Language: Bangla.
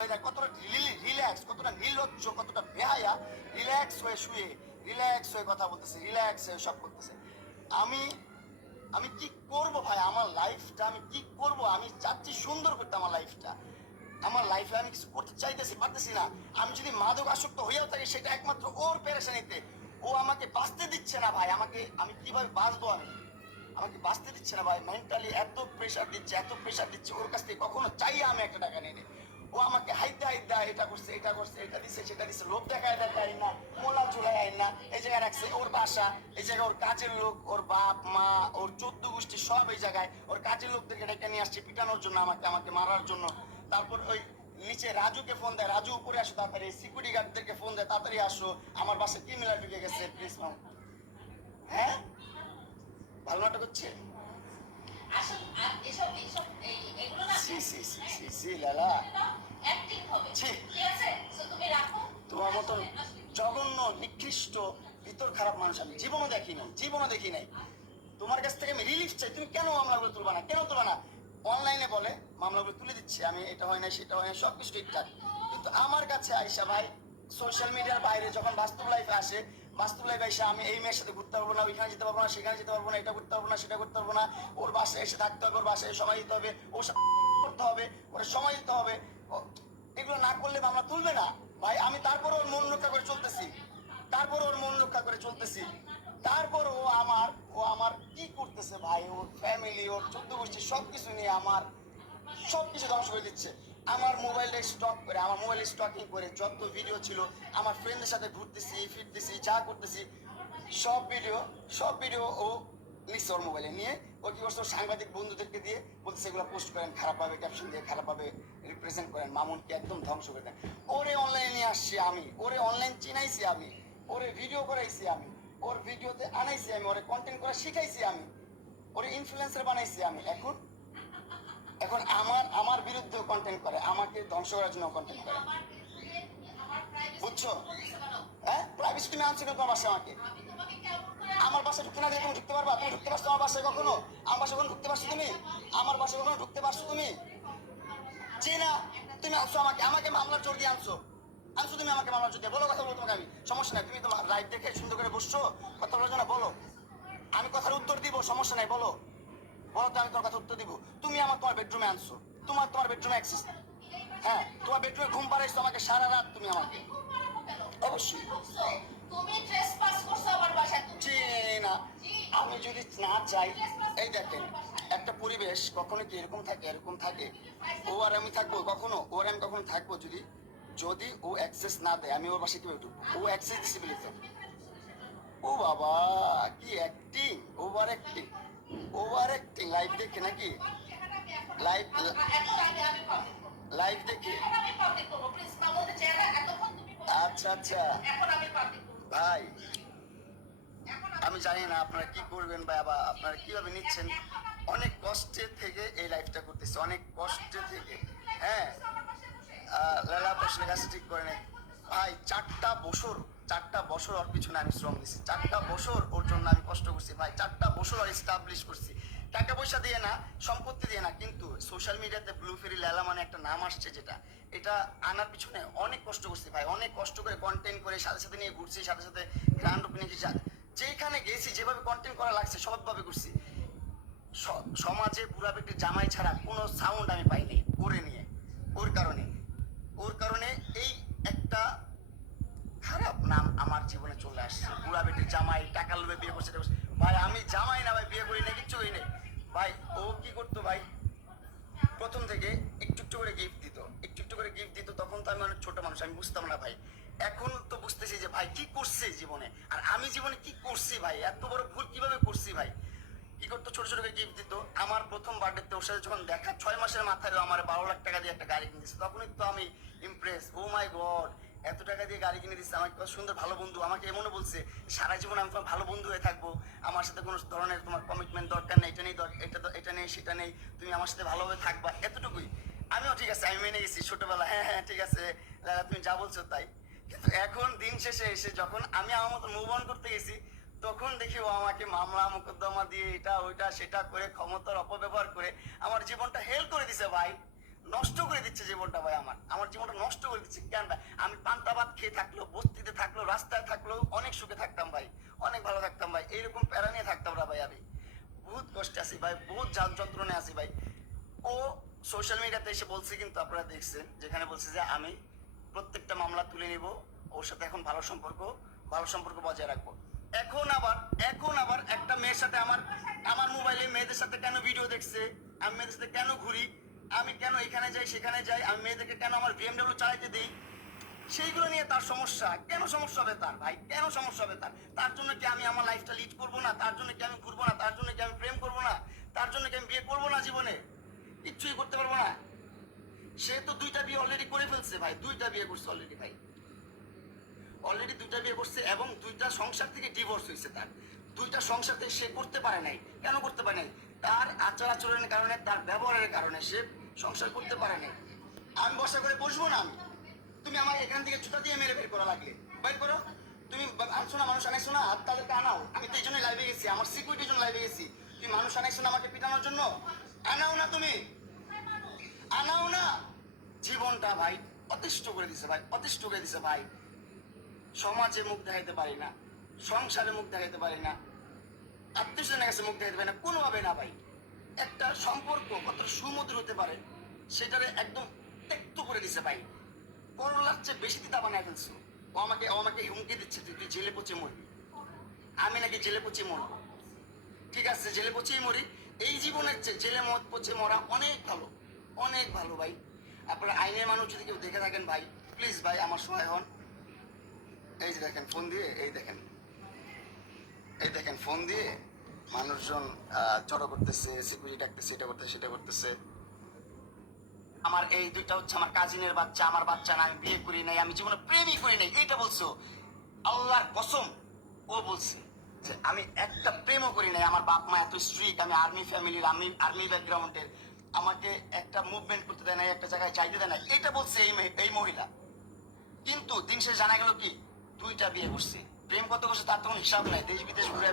কতটা রিল্যাক্স, কতটা নির্লজ্জ, কতটা বেহায়া, রিল্যাক্স হয়ে শুয়ে, রিল্যাক্স হয়ে কথা বলতেছে, রিল্যাক্স হয়ে সব করতেছে। আমি আমি কি করব ভাই? আমার লাইফটা আমি কি করব? আমি চাচ্ছি সুন্দর করতে আমার লাইফটা। আমার লাইফে আমি কিছু করতে চাইতেছি, পারতেছি না। আমি যদি মাদক আসক্ত হয়েও থাকি, সেটা একমাত্র ওর পেরেশানিতে। ও আমাকে বাঁচতে দিচ্ছে না ভাই। আমি কিভাবে বাঁচবো? আমাকে বাঁচতে দিচ্ছে না ভাই। মেন্টালি এত প্রেশার দিচ্ছে, এত প্রেশার দিচ্ছে। ওর কাছ থেকে কখনো চাইয়ে আমি একটা টাকা নিই নি। ও আমাকে হাইদা হাইদা এটা করছে, এটা করছে, এটা দিছে, সেটা দিছে, লোভ দেখায় দেখায় না, মোলা চুলাই আইন না, এই জায়গায় রাখছে। ওর বাসা এই জায়গায়, ওর কাজের লোক, ওর বাপ মা, ওর 14 গোষ্ঠী সব এই জায়গায়। ওর কাজের লোকদেরকে ডেকে নিয়ে আসছে পিটানোর জন্য, আমাকে মারার জন্য। তারপর ওই নিচে রাজুকে ফোন দেয়, রাজু উপরে আসো তাড়াতাড়ি। সিকিউরিটি গার্ডদেরকে ফোন দেয়, তাড়াতাড়ি আসো, আমার বাসায় ক্রিমিনাল ঢুকে গেছে, প্লিজ মাম। হ্যাঁ, ভালো নাটক হচ্ছে। তোমার মতন জঘন্য, নিকৃষ্ট, ভিতর খারাপ মানুষ আমি জীবনও দেখি নাই। তোমার কাছ থেকে আমি রিলিফ চাই। তুমি কেন মামলাগুলো তুলবা না? কেন তুলবা না? অনলাইনে বলে মামলাগুলো তুলে দিচ্ছি আমি, এটা হয় না, সেটা হয় না, সবকিছু ঠিকঠাক। কিন্তু আমার কাছে আইসা ভাই, সোশ্যাল মিডিয়ার বাইরে যখন বাস্তব লাইফে আসে, বাস্তব লাইফে এসে আমি এই মেয়ের সাথে ঘুরতে পারবো না, ওইখানে যেতে পারবো না, সেখানে যেতে পারবো না, এটা করতে পারবো না, সেটা করতে পারবো না, ওর বাসায় এসে থাকতে হবে, ওর বাসায় সময় দিতে হবে, ওর সাথে করতে হবে, ওর সময় দিতে হবে। এগুলো না করলে মামলা তুলবে না ভাই। আমি তারপর ওর মন রক্ষা করে চলতেছি, তারপর ও আমার কি করতেছে ভাই? ওর ফ্যামিলি, ওর 14 গোষ্ঠী সবকিছু নিয়ে আমার সবকিছু ধ্বংস করে দিচ্ছে। আমার মোবাইলে স্টকিং করে যত ভিডিও ছিল, আমার ফ্রেন্ডদের সাথে ঘুরতেছি, ফিরতেছি, যা করতেছি, সব ভিডিও ও নিচ্ছে ওর মোবাইলে নিয়ে। ও কি করছে? সাংবাদিক বন্ধুদেরকে দিয়ে বলতেছে এগুলো পোস্ট করেন, খারাপভাবে ক্যাপশন দিয়ে খারাপভাবে রিপ্রেজেন্ট করেন, মামুনকে একদম ধ্বংস করে দেন। ওরে অনলাইনে নিয়ে আসছি আমি, ওরে অনলাইন চিনাইছি আমি, ওরে ভিডিও করাইছি আমি, ওর ভিডিওতে আনাইছি আমি, ওরে কন্টেন্ট করা শিখাইছি আমি, ওরে ইনফ্লুয়েন্সার বানাইছি আমি। এখন আমার বিরুদ্ধেও কন্টেন্ট করে, আমাকে ধ্বংস করার জন্য কন্টেন্ট করে। বুঝছো? হ্যাঁ, প্রাইভেসি তুমি আনছো না তোমার বাসায় আমাকে? আমার বাসায় ঢুকতে না দিয়ে তুমি ঢুকতে পারবা? তুমি ঢুকতে পারছো আমার বাসায় কখনো? আমার বাসায় কখনো ঢুকতে পারছো তুমি? আমার বাসায় কখনো ঢুকতে পারছো তুমি? জি না। তুমি আনছো আমাকে মামলার জোর দিয়ে আনছো তুমি আমাকে মামলার জোর দিয়ে। বলো, কথা বলো তোমাকে আমি, সমস্যা নাই। তুমি তোমার লাইফ দেখে সুন্দর করে বসছো, কথা বলো না, বলো, আমি কথার উত্তর দিব, সমস্যা নাই, বলো বলো তো, আমি তোমার কথা উত্তর দিব। তুমি তোমার বেডরুমে আনছো, তোমার বেডরুমে অ্যাক্সেস। হ্যাঁ, তোমার বেডরুমে ঘুম পাড়াইছো আমাকে সারা রাত তুমি আমাকে। অবশ্যই জি না। আমি যদি না চাই, এই দেখেন, একটা পরিবেশ কখনো কি এরকম থাকে। আমি কখনো থাকবো যদি যদি ও অ্যাক্সেস না দেয়, আমি ওর বাসায় কিভাবে ঢুকবো? ও অ্যাক্সেস দিছে বলে তো। ও বাবা, কি অ্যাক্টিং! ওভার অ্যাক্টিং লাইভ দেখে নাকি? লাইভ লাইভ দেখে। আচ্ছা আচ্ছা ভাই, আমি জানি না আপনারা কি করবেন বা আপনারা কিভাবে নিচ্ছেন। অনেক কষ্টে থেকে এই লাইফটা করতেছে, অনেক কষ্টে থেকে। হ্যাঁ, লালা আসলে কাছে ঠিক করে নেই ভাই। 4টা বছর ওর পিছনে আমি শ্রম দিচ্ছি, 4টা বছর ওর জন্য আমি কষ্ট করছি ভাই, 4টা বছর ওর এস্টাবলিশ করছি, টাকা পয়সা দিয়ে না, সম্পত্তি দিয়ে না। কিন্তু সোশ্যাল মিডিয়াতে ব্লু ফেরি লেলা মানে একটা নাম আসছে, যেটা এটা আনার পিছনে অনেক কষ্ট করছি ভাই, অনেক কষ্ট করে কন্টেন্ট করে, সাথে সাথে নিয়ে ঘুরছি, সাথে সাথে গ্র্যান্ড ওপেনিং যেখানে গেছি, যেভাবে কন্টেন্ট করা লাগছে সবভাবে করছি। সমাজে বুড়া বেটির জামাই ছাড়া কোনো সাউন্ড আমি পাইনি করে নিয়ে। ওর কারণে ওর কারণে এই একটা খারাপ নাম আমার জীবনে চলে আসছে। বুড়া বেটির জামাই, টাকা লোভে বিয়ে করছে। ভাই আমি জামাই না ভাই, বিয়ে করি না, কিচ্ছু করি নাই ভাই। ও কি করতো ভাই, প্রথম থেকে একটু একটু করে গিফট দিত, তখন তো আমি অনেক ছোট মানুষ, আমি বুঝতাম না ভাই। এখন তো বুঝতেছি যে ভাই কি করছে জীবনে, আর আমি জীবনে কি করছি ভাই, এত বড় ভুল কিভাবে করছি ভাই। কি করতো, ছোট ছোট করে গিফট দিত। আমার প্রথম বার্থডেতে ওর সাথে যখন দেখা, 6 মাসের মাথায় আমার 12 লাখ টাকা দিয়ে একটা গাড়ি কিনে দিচ্ছে। তখনই তো আমি ইমপ্রেস, ও মাই গড, এত টাকা দিয়ে গাড়ি কিনে দিচ্ছে আমাকে, কত সুন্দর ভালো বন্ধু। আমাকে এমনও বলছে সারা জীবন আমি তোমার ভালো বন্ধু হয়ে থাকবো, আমার সাথে কোনো ধরনের তোমার কমিটমেন্ট দরকার নেই, এটা নেই সেটা নেই, তুমি আমার সাথে ভালোভাবে থাকবা, এতটুকুই। আমিও ঠিক আছে, আমি মেনে গেছি ছোটবেলা, হ্যাঁ হ্যাঁ ঠিক আছে তুমি যা বলছো তাই। কিন্তু এখন দিন শেষে এসে যখন আমি আমার মতো মুভ অন করতে গেছি, তখন দেখি ও আমাকে মামলা মোকদ্দমা দিয়ে এটা ওইটা সেটা করে, ক্ষমতার অপব্যবহার করে আমার জীবনটা হেল করে দিছে ভাই। নষ্ট করে দিচ্ছে জীবনটা ভাই। আমার জীবনটা নষ্ট করে দিচ্ছে কেন ভাই? আমি পান্তা ভাত খেয়ে থাকলো, বস্তিতে থাকলো, রাস্তায় থাকলো, অনেক সুখে থাকতাম ভাই, অনেক ভালো থাকতাম ভাই। এইরকম প্যারা নিয়ে থাকতাম না ভাই। আমি বহুত কষ্টে আছি ভাই, বহুত যন্ত্রণায় আছি ভাই। ও সোশ্যাল মিডিয়াতে এসে বলছে, কিন্তু আপনারা দেখছেন, যেখানে বলছে যে আমি প্রত্যেকটা মামলা তুলে নিব, ওর সাথে এখন ভালো সম্পর্ক বজায় রাখবো। এখন আবার একটা মেয়ের সাথে আমার মোবাইলে মেয়েদের সাথে কেন ভিডিও দেখছে, আমি মেয়েদের সাথে কেন ঘুরি, আমি কেন এখানে যাই সেখানে যাই, আমি মেয়েদেরকে কেন আমার বিএমডব্লিউ চালাইতে দিই, সেইগুলো নিয়ে তার সমস্যা। কেন সমস্যা হবে তার ভাই? কেন সমস্যা হবে তার? তার জন্য কি আমি আমার লাইফটা লিড করবো না? তার জন্য কি আমি ঘুরবো না? তার জন্য কি আমি প্রেম করবো না? তার জন্য কি আমি বিয়ে করবো না? জীবনে কিচ্ছুই করতে পারবো না। সে তো 2টা বিয়ে অলরেডি করে ফেলছে ভাই, 2টা বিয়ে করছে অলরেডি ভাই, অলরেডি 2টা বিয়ে করছে, এবং 2টা সংসার থেকে ডিভোর্স হয়েছে তার। 2টা সংসার থেকে সে করতে পারে নাই। কেন করতে পারে নাই? তার আচার আচরণের কারণে, তার ব্যবহারের কারণে সে সংসার করতে পারে নাই। আমি বসা করে বসবো না আমি? তুমি আমাকে এখান থেকে জুতা দিয়ে মেরে বের করা লাগলে বের করো। তুমি আনছো না, মানুষ আনাইছো না, আর তাদেরকে আনাও। আমি তো এই জন্যই লাইভে গেছি, আমার সিকিউরিটির জন্য লাইভে গেছি। তুমি মানুষ আনাইছো না আমাকে পিটানোর জন্য? আনাও না, তুমি আনাও না। জীবনটা ভাই অতিষ্ঠ করে দিছে ভাই, অতিষ্ঠ করে দিছে ভাই। সমাজে মুখ দেখাইতে পারি না, সংসারে মুখ দেখাইতে পারি না, আত্মীয়স্বজনের কাছে মুখ দেখাইতে পারি না, কোনোভাবে না ভাই। একটা সম্পর্ক কত সুমধুর হতে পারে, সেটারে একদম ত্যক্ত করে দিছে ভাই। করলার চেয়ে বেশি তিতা বানায় ফেলছো। ও আমাকে হুমকি দিচ্ছে, তুই জেলে পচে মরবি। আমি নাকি জেলে পচে মরবো? ঠিক আছে, জেলে পচেই মরি। এই জীবনের চেয়ে জেলে মদ পচে মরা অনেক ভালো, অনেক ভালো ভাই। আপনারা আইনের মানুষ যদি কেউ দেখে থাকেন ভাই, প্লিজ ভাই আমার সহায় হন। এই যে দেখেন ফোন দিয়ে, এই দেখেন ফোন দিয়ে মানুষজন জড়ো করতেছে, সিকিউরিটি ডাকতেছে, এটা করতেছে সেটা করতেছে। আমার এই 2টা হচ্ছে আমার কাজিনের বাচ্চা, আমার বাচ্চা না, আমি বিয়ে করি নাই, আমি জীবনে প্রেমই করি নাই, এটা বলছো? আল্লাহর কসম, ও বলছে যে আমি একটা প্রেমও করি নাই। আমার বাপ মা এত স্ট্রিক্ট, আমি আর্মি ফ্যামিলির, আমি আর্মি ব্যাকগ্রাউন্ডের, আমাকে একটা মুভমেন্ট করতে দেয় না, একটা জায়গায় চাইতে দেয় না, এটা বলছে এই মহিলা। কিন্তু দিন শেষে জানা গেল কি, 2টা বিয়ে করছে। প্রেম কত করছে তার তখন হিসাব নাই, দেশ বিদেশ ঘুরে